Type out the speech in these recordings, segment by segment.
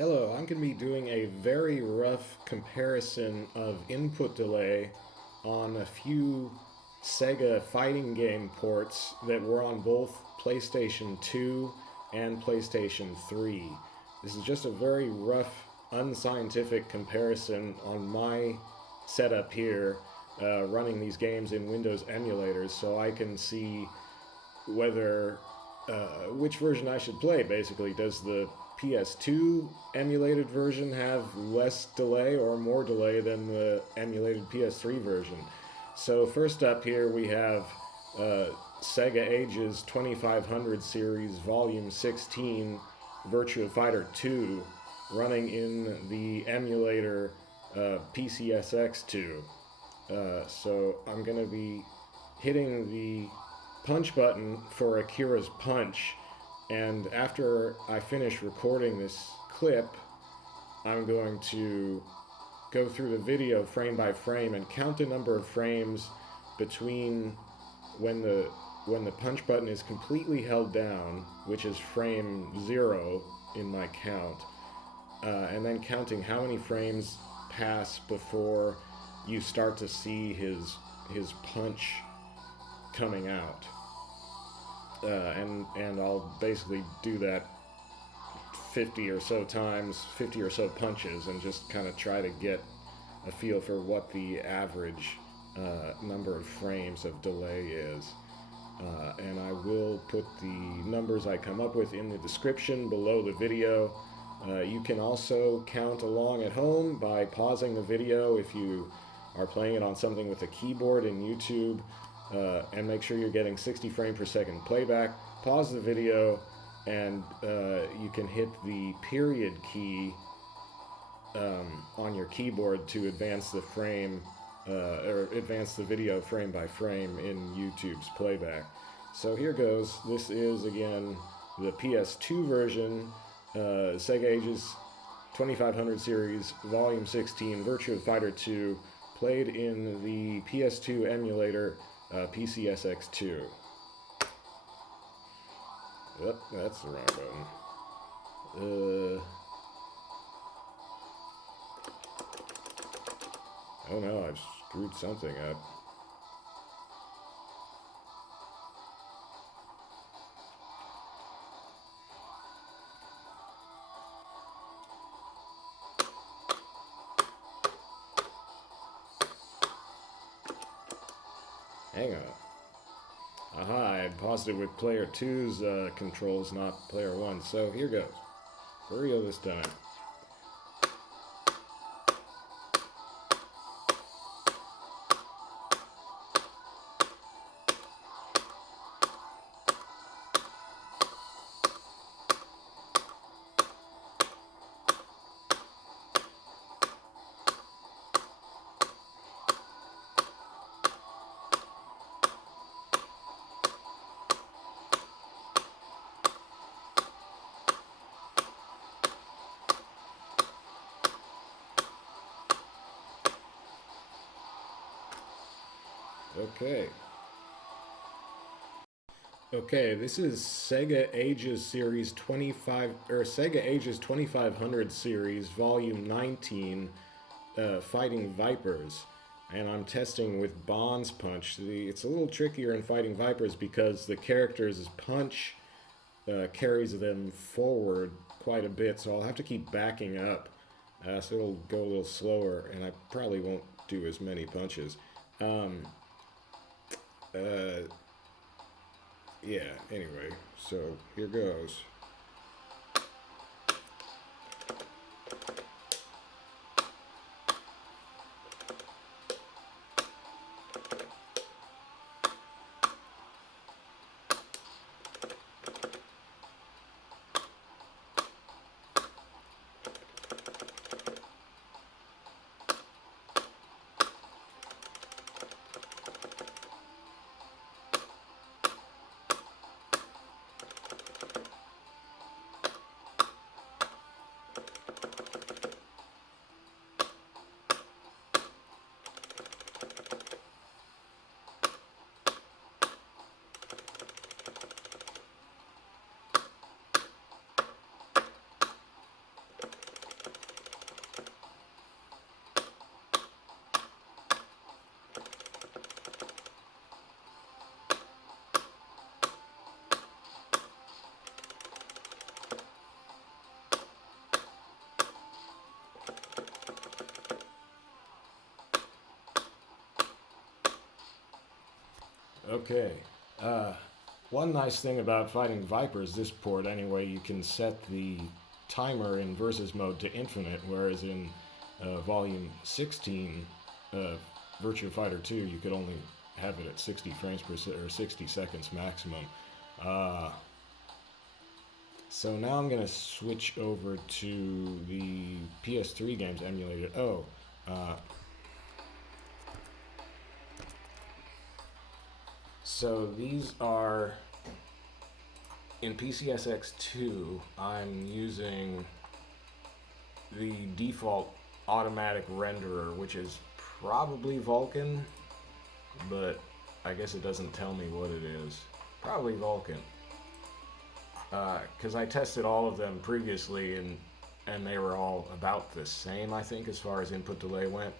Hello, I'm going to be doing a very rough comparison of input delay on a few Sega fighting game ports that were on both PlayStation 2 and PlayStation 3. This is just a very rough, unscientific comparison on my setup here, running these games in Windows emulators, so I can see whether which version I should play, basically. Does the PS2 emulated version have less delay or more delay than the emulated PS3 version? So first up here we have Sega Ages 2500 Series Vol.19 Virtua Fighter 2 running in the emulator PCSX2. So I'm going to be hitting the punch button for Akira's punch, and after I finish recording this clip, I'm going to go through the video frame by frame and count the number of frames between when the punch button is completely held down, which is frame 0 in my count, and then counting how many frames pass before you start to see his punch coming out. And I'll basically do that 50 or so times, 50 or so punches, and just kind of try to get a feel for what the average number of frames of delay is. And I will put the numbers I come up with in the description below the video. You can also count along at home by pausing the video if you are playing it on something with a keyboard in YouTube, and make sure you're getting 60 frames per second playback. Pause the video, and you can hit the period key on your keyboard to advance the frame, or advance the video frame by frame in YouTube's playback. So here goes. This is, again, the PS2 version, Sega Ages 2500 Series Vol.16 Virtua Fighter 2, played in the PS2 emulator PCSX2. Yep, that's the wrong button. Oh no, I've screwed something up. Hang on. Aha, I paused it with player 2's controls, not player 1. So here goes. For real this time. Okay, this is Sega Ages Series 25 or Sega Ages 2500 Series Volume 19, Fighting Vipers, and I'm testing with Bahn's punch. It's a little trickier in Fighting Vipers because the character's punch carries them forward quite a bit, so I'll have to keep backing up, so it'll go a little slower, and I probably won't do as many punches. Yeah, anyway, so here goes. Okay. One nice thing about fighting Vipers, this port anyway, you can set the timer in versus mode to infinite, whereas in volume 16 Virtua Fighter 2 you could only have it at 60 frames per second, or 60 seconds maximum. So now I'm going to switch over to the PS3 games emulated. So these are, in PCSX2, I'm using the default automatic renderer, which is probably Vulkan, but I guess it doesn't tell me what it is. Probably Vulkan. Because I tested all of them previously, and they were all about the same, I think, as far as input delay went.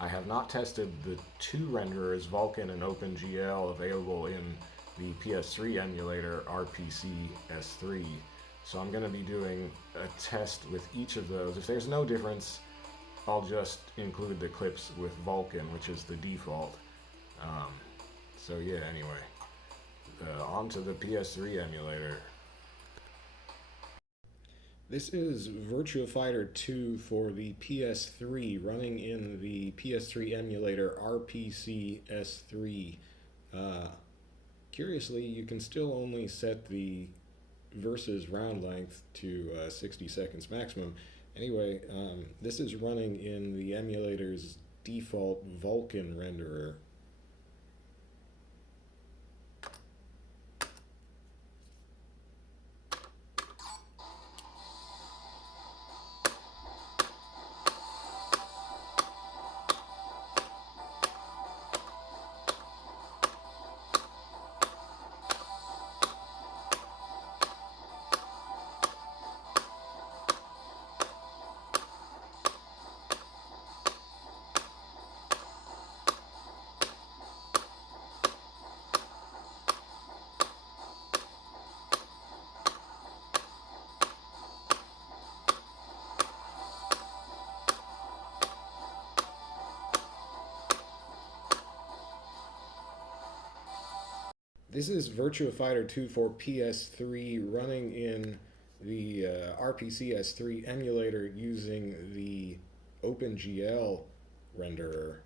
I have not tested the two renderers, Vulkan and OpenGL, available in the PS3 emulator RPCS3. So I'm going to be doing a test with each of those. If there's no difference, I'll just include the clips with Vulkan, which is the default. So yeah, anyway, on to the PS3 emulator. This is Virtua Fighter 2 for the PS3, running in the PS3 emulator RPCS3. Curiously, you can still only set the versus round length to 60 seconds maximum. Anyway, this is running in the emulator's default Vulkan renderer. This is Virtua Fighter 2 for PS3, running in the RPCS3 emulator using the OpenGL renderer.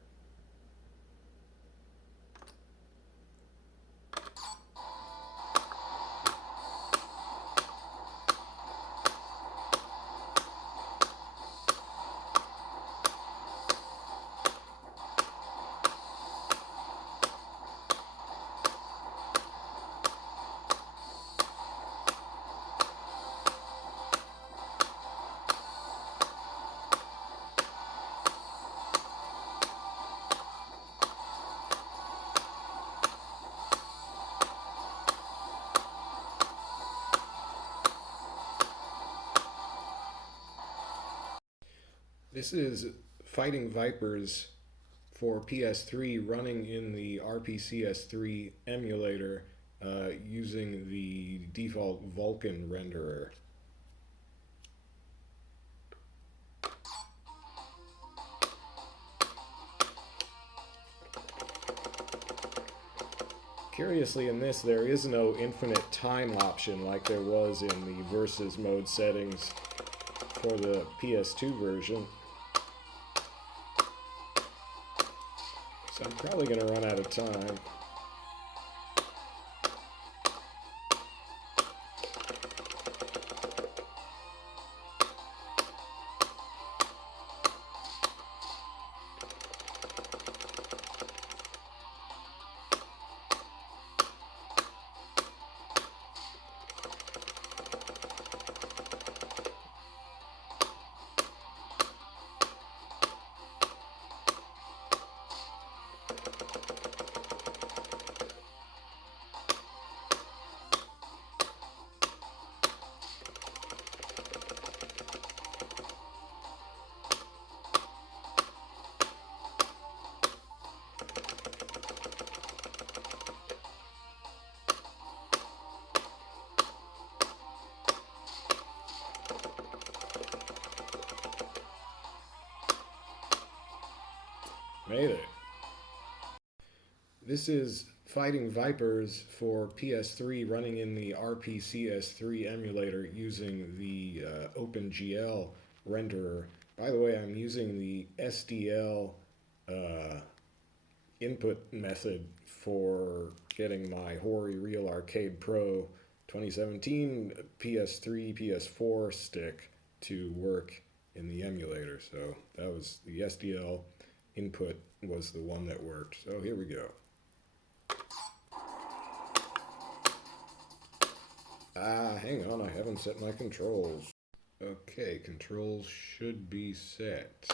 This is Fighting Vipers for PS3, running in the RPCS3 emulator using the default Vulkan renderer. Curiously, in this, there is no infinite time option like there was in the versus mode settings for the PS2 version. So I'm probably going to run out of time. Made it. This is fighting Vipers for PS3 running in the RPCS3 emulator using the OpenGL renderer. By the way, I'm using the SDL input method for getting my Hori Real Arcade Pro 2017 PS3 PS4 stick to work in the emulator. So that was the SDL input was the one that worked. So here we go. Hang on, I haven't set my controls. Okay, controls should be set.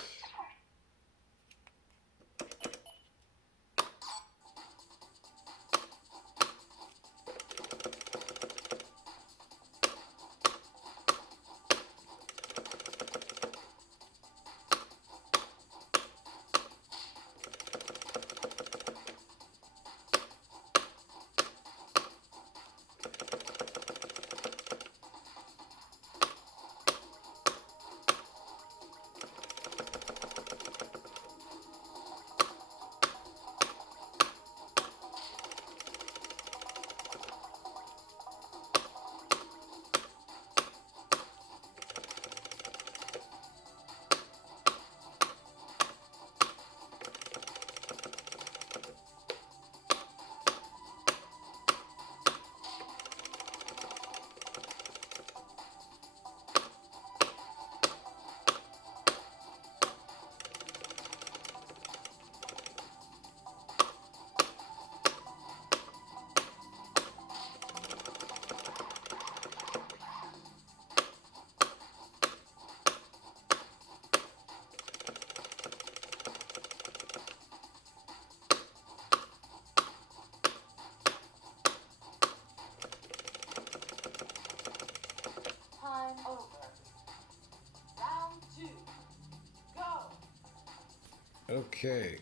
Okay,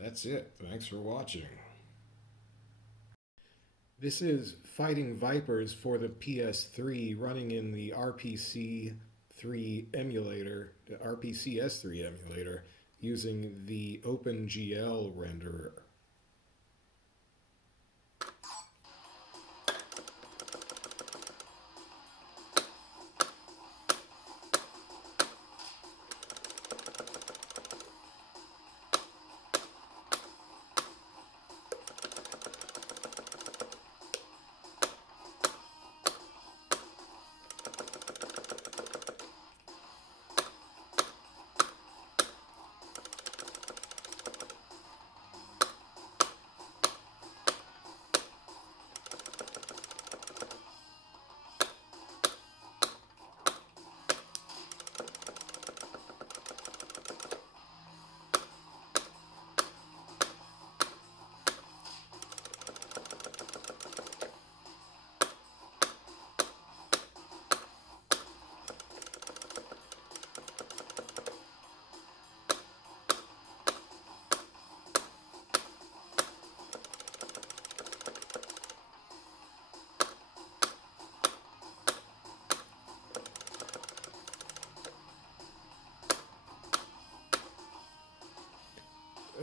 that's it. Thanks for watching. This is Fighting Vipers for the PS3 running in the RPC3 emulator, the RPCS3 emulator, using the OpenGL renderer.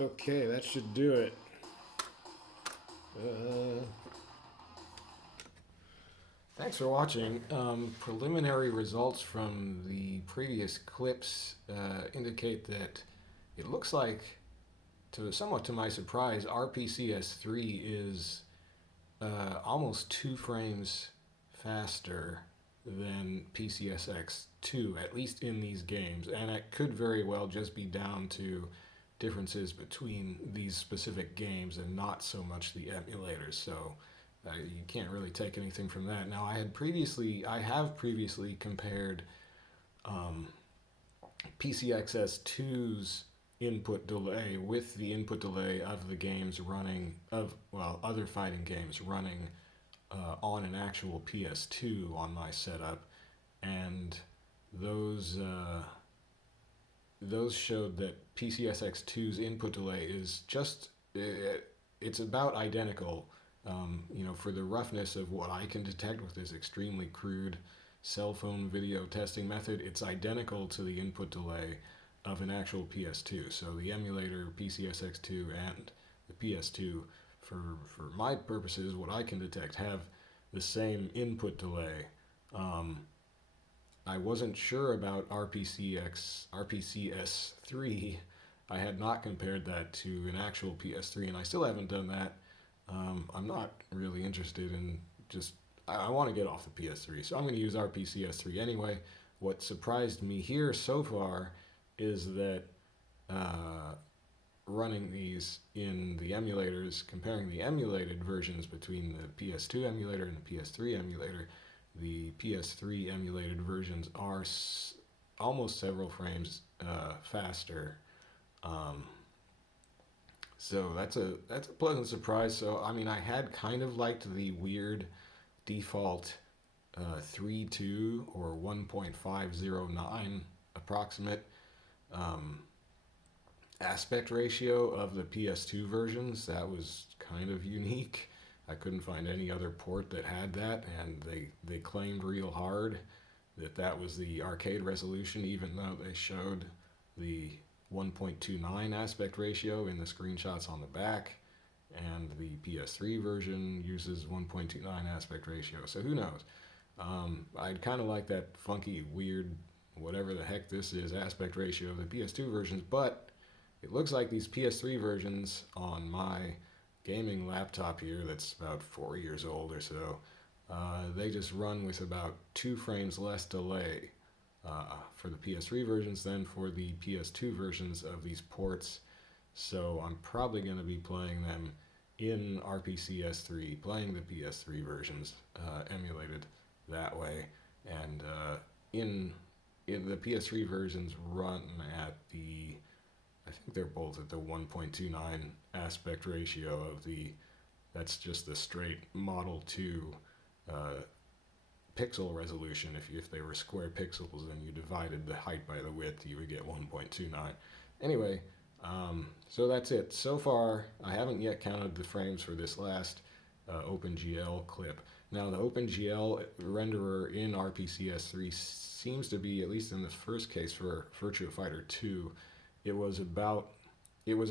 Okay, that should do it. Thanks for watching. Preliminary results from the previous clips indicate that it looks like, somewhat to my surprise, RPCS3 is almost 2 frames faster than PCSX2, at least in these games, and it could very well just be down to differences between these specific games and not so much the emulators. So you can't really take anything from that. Now, I have previously compared PCSX2's input delay with the input delay of the games running, other fighting games running on an actual PS2 on my setup, and those showed that PCSX2's input delay is it's about identical. For the roughness of what I can detect with this extremely crude cell phone video testing method, it's identical to the input delay of an actual PS2. So the emulator PCSX2 and the PS2, for my purposes, what I can detect, have the same input delay. I wasn't sure about RPCS3. I had not compared that to an actual PS3, and I still haven't done that. I'm not really interested in just. I want to get off the PS3, so I'm going to use RPCS3 anyway. What surprised me here so far is that running these in the emulators, comparing the emulated versions between the PS2 emulator and the PS3 emulator, the PS3 emulated versions are almost several frames faster. Um, so that's a pleasant surprise. So I mean, I had kind of liked the weird default 3.2 or 1.509 approximate um, aspect ratio of the PS2 versions. That was kind of unique. I couldn't find any other port that had that, and they claimed real hard that that was the arcade resolution, even though they showed the 1.29 aspect ratio in the screenshots on the back, and the PS3 version uses 1.29 aspect ratio. So who knows? I'd kind of like that funky, weird, whatever the heck this is, aspect ratio of the PS2 versions, but it looks like these PS3 versions on my gaming laptop here, that's about 4 years old or so, they just run with about 2 frames less delay for the PS3 versions than for the PS2 versions of these ports. So I'm probably going to be playing them in RPCS3, playing the PS3 versions emulated that way, and in the PS3 versions run at the, I think they're both at the 1.29 aspect ratio of the, that's just the straight Model 2 pixel resolution. If they were square pixels and you divided the height by the width, you would get 1.29. Anyway, so that's it. So far, I haven't yet counted the frames for this last OpenGL clip. Now, the OpenGL renderer in RPCS3 seems to be, at least in the first case for Virtua Fighter 2, it was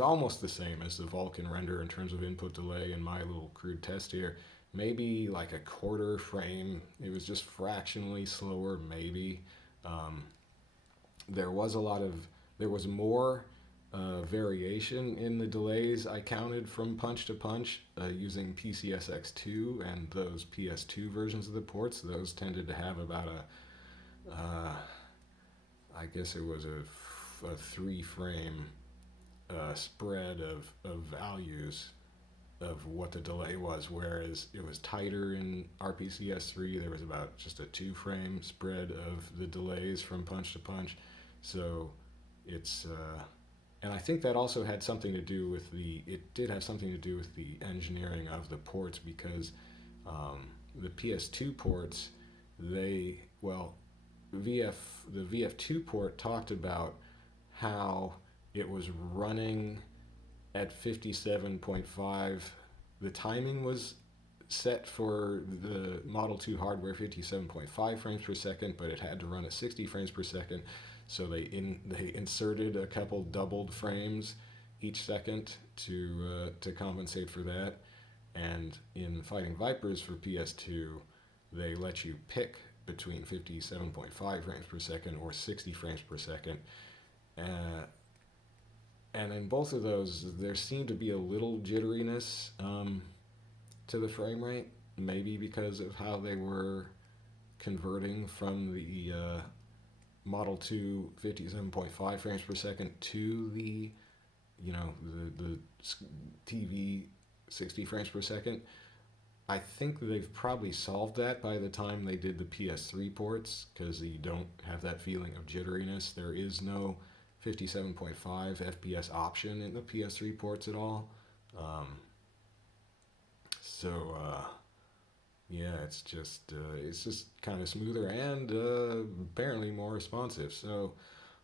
almost the same as the Vulkan render in terms of input delay in my little crude test here. Maybe like a quarter frame. It was just fractionally slower, maybe. There was more variation in the delays I counted from punch to punch using PCSX2 and those PS2 versions of the ports. Those tended to have about I guess it was a 3-frame spread of values of what the delay was, whereas it was tighter in RPCS3. There was about just a 2-frame spread of the delays from punch to punch. So it's and I think that also had something to do with it did have something to do with the engineering of the ports, because the PS2 ports, the VF2 port talked about how it was running at 57.5. The timing was set for the Model 2 hardware 57.5 frames per second, but it had to run at 60 frames per second. So they inserted a couple doubled frames each second to compensate for that. And in Fighting Vipers for PS2, they let you pick between 57.5 frames per second or 60 frames per second. And in both of those, there seemed to be a little jitteriness to the frame rate, maybe because of how they were converting from the Model 2 57.5 frames per second to the TV 60 frames per second. I think they've probably solved that by the time they did the PS3 ports, because you don't have that feeling of jitteriness. There is no 57.5 FPS option in the PS3 ports at all. Yeah, it's just kind of smoother and apparently more responsive. So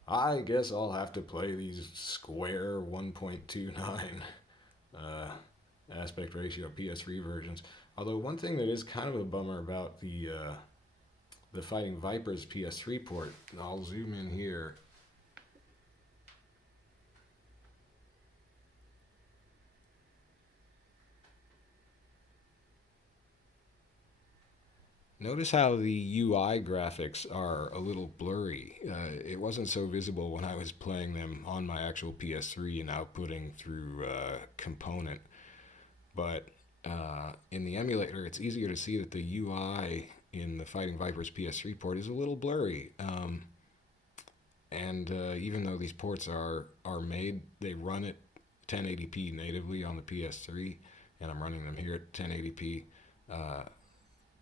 I guess I'll have to play these square 1.29 aspect ratio PS3 versions. Although one thing that is kind of a bummer about the Fighting Vipers PS3 port, I'll zoom in here. Notice how the UI graphics are a little blurry. It wasn't so visible when I was playing them on my actual PS3 and outputting through component. But in the emulator, it's easier to see that the UI in the Fighting Vipers PS3 port is a little blurry. And even though these ports are made, they run at 1080p natively on the PS3, and I'm running them here at 1080p.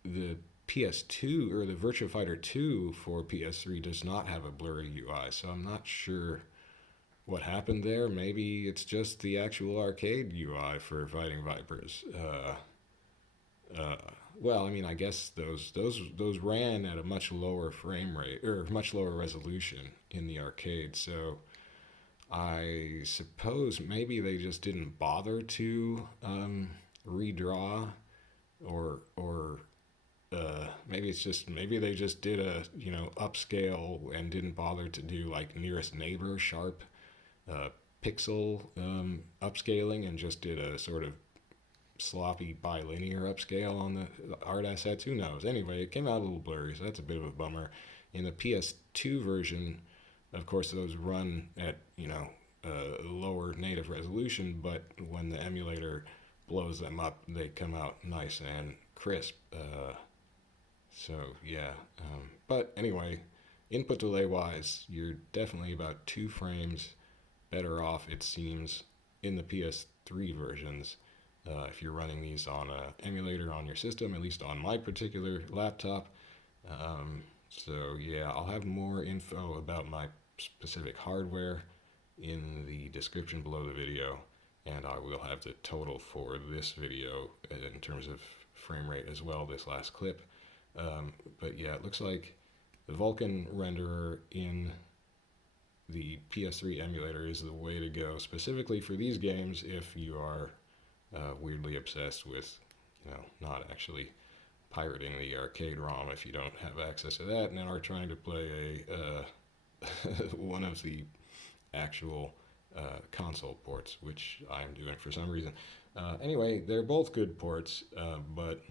The PS2 or the Virtua Fighter 2 for PS3 does not have a blurry UI, so I'm not sure what happened there. Maybe it's just the actual arcade UI for Fighting Vipers. Uh, well, I mean, I guess those ran at a much lower frame rate or much lower resolution in the arcade. So I suppose maybe they just didn't bother to redraw, or maybe they just did a upscale and didn't bother to do like nearest neighbor sharp uh, pixel upscaling and just did a sort of sloppy bilinear upscale on the art assets. Who knows? Anyway, it came out a little blurry, so that's a bit of a bummer. In the PS2 version, of course, those run at lower native resolution, but when the emulator blows them up, they come out nice and crisp. So yeah, but anyway, input delay wise, you're definitely about 2 frames better off, it seems, in the PS3 versions. If you're running these on an emulator on your system, at least on my particular laptop. So yeah, I'll have more info about my specific hardware in the description below the video, and I will have the total for this video in terms of frame rate as well, this last clip. But yeah, it looks like the Vulkan renderer in the PS3 emulator is the way to go, specifically for these games if you are weirdly obsessed with, not actually pirating the arcade ROM if you don't have access to that and are trying to play a one of the actual console ports, which I'm doing for some reason. Anyway, they're both good ports, but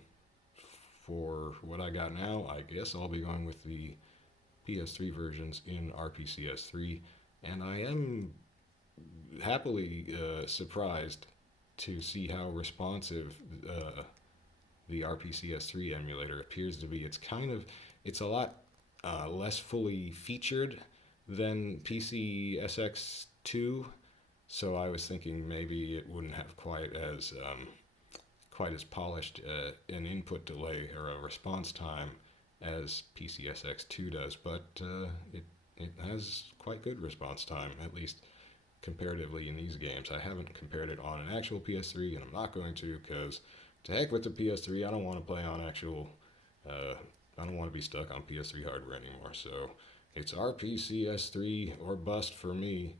for what I got now, I guess I'll be going with the PS3 versions in RPCS3, and I am happily surprised to see how responsive the RPCS3 emulator appears to be. It's a lot less fully featured than PCSX2, so I was thinking maybe it wouldn't have quite as polished an input delay or a response time as PCSX2 does, but it has quite good response time, at least comparatively in these games. I haven't compared it on an actual PS3, and I'm not going to, because to heck with the PS3, I don't want to play on actual, I don't want to be stuck on PS3 hardware anymore, so it's RPCS3 or bust for me.